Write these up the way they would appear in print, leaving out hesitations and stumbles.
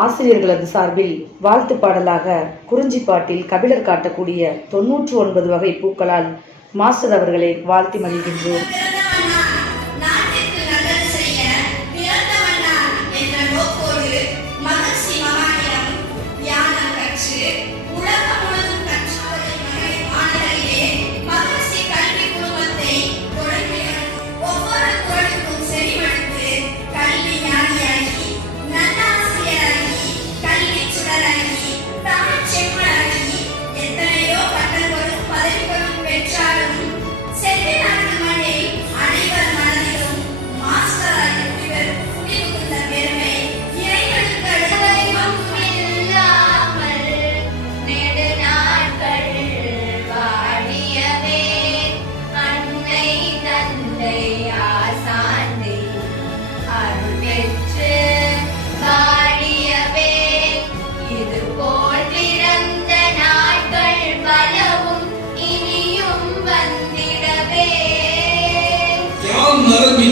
ஆசிரியர்களது சார்பில் வாழ்த்து பாடலாக குறிஞ்சிப்பாட்டில் கபிலர் காட்டக்கூடிய 99 வகை பூக்களால் மாஸ்டர் அவர்களை வாழ்த்தி மகிழ்கின்றோம்.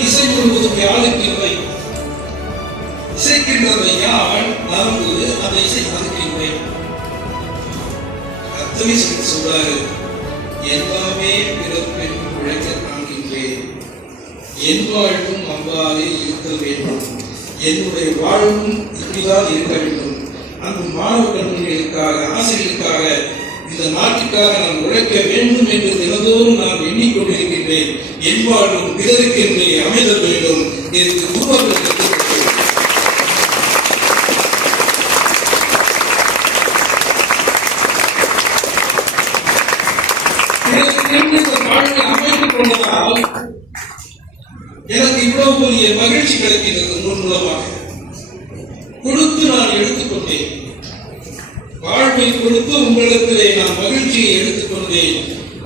இசை முழுவதும் யாழுக்கில்லை, இசைக்கின்றது யாழ் நரம்பு, அந்த இசை அதுக்கில்லை. அத்தனை சொல்றாரு, எல்லாமே பிறப்பின் உழைக்க காண்கின்றேன், என் வாழ்வும் அவ்வாறே இருக்க வேண்டும், என்னுடைய வாழ்வும் இப்படிதான் இருக்க வேண்டும். அந்த மாணவ கல்விகளுக்காக, ஆசிரியர்களுக்காக, இந்த நாட்டுக்காக நான் உழைக்க வேண்டும் என்று தினந்தோறும் நான் எண்ணிக்கொண்டிருக்கின்றேன். என் வாழ்வும் பிறருக்கு என்று அமைதல் வேண்டும் என்று குருவர்கள் வாழ்க்கை அமைத்துக் கொண்டதால் எனக்கு இவ்வளவு பெரிய மகிழ்ச்சி கிடைக்கிறது. மூலமாக கொடுத்து நான் எடுத்துக்கொண்டேன், வாழ்வை கொடுத்து உங்களிடத்திலே நான் மகிழ்ச்சியை எடுத்துக்கொண்டேன்.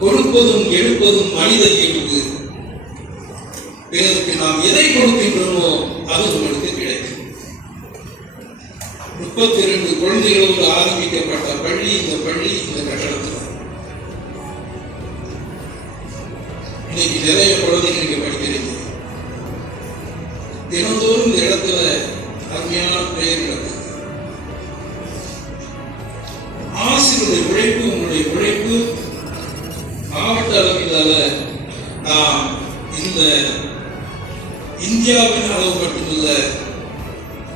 கொடுப்பதும் எடுப்பதும் மனித இயல்பு. பிறருக்கு நாம் எதை கொடுக்கின்றோமோ அது உங்களுக்கு கிடைக்கும். 32 குழந்தைகளோடு ஆரம்பிக்கப்பட்ட பள்ளி இந்த கட்டடத்தில் இன்னைக்கு நிறைய குழந்தைகள் இங்க படிக்கிறீங்க. தினந்தோறும் இந்த இடத்துல அருமையான பெயர் நடக்குது. ஆசிரியருடைய உழைப்பு, உங்களுடைய உழைப்பு மாவட்ட அளவிலான நாம் இந்த இந்தியாவின் அளவு மட்டுமல்ல,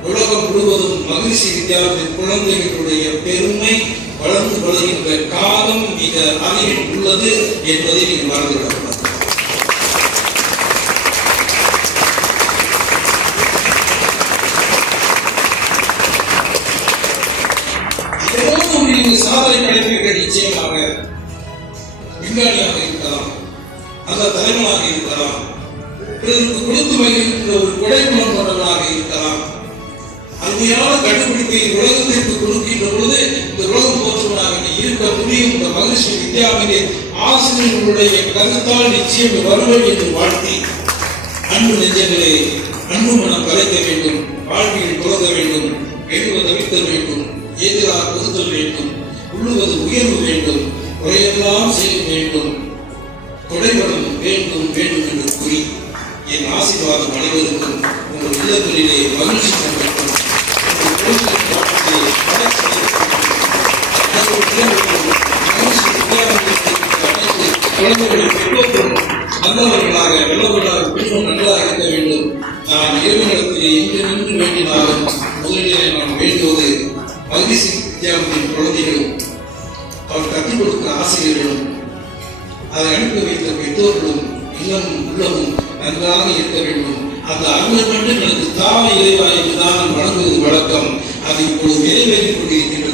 உலகம் முழுவதும் மகிழ்ச்சி வித்யாவின் குழந்தைகளுடைய பெருமை வளர்ந்து வருகின்ற காலம் மிக அருகில் உள்ளது என்பதை நீங்கள் மறந்துவிடக்கூடாது. சாதனை படைப்பீர்கள். நிச்சயமாக விஞ்ஞானியாக இருக்கலாம், அந்த தலைவனாக இருக்கலாம், பிறருக்கு கொடுத்து மகிழ்கின்ற ஒரு கொடைக்குணம் கொண்டவனாக இருக்கலாம். அருமையான கண்டுபிடிப்பை உலகத்திற்கு கொடுக்கின்ற பொழுது இந்த உலகம் போற்றுவனாக இருக்க முடியும். இந்த மகிழ்ச்சி வித்யாவிலே ஆசிரியர்களுடைய கருத்தால் நிச்சயம் வருவேன் என்று வாழ்த்தி, அன்பு நெஞ்சங்களே, அன்பு மனம் கலைக்க வேண்டும், வாழ்க்கையில் தொடங்க வேண்டும், எழுவது தவிர்க்க வேண்டும், எதிராக பொருத்தல் வேண்டும், உள்ளுவது உயர்வு வேண்டும், குறையெல்லாம் செய்ய வேண்டும், கொடைவனம் வேண்டும் வேண்டும் என்று கூறி என் ஆசீர்வாதம் அனைவருக்கும் உங்கள் இல்லங்களிலே மகிழ்ச்சி கொண்டிருக்கும். குழந்தைகளை பெற்றோர்களும் நல்லவர்களாக நல்லவர்களாக பெற்றோர் நன்றாக இருக்க வேண்டும். நான் இறைவனிடத்திலே எங்கு நின்று வேண்டினாலும் முதலிலே நான் வேண்டுவது மகிழ்ச்சி வித்யாவின் குழந்தைகளும் அவர் கற்றுக் கொடுக்கிற ஆசிரியர்களும் அதை அனுப்பி வைத்த பெற்றோர்களும் இல்லமும் உள்ளமும் நன்றாக இருக்க வேண்டும். அந்த அருள் மட்டும் எனக்கு தாம இறைவா என்று தான் வழங்குவது வழக்கம். அது இப்பொழுது நிறைவேறிக் கொண்டிருக்கின்ற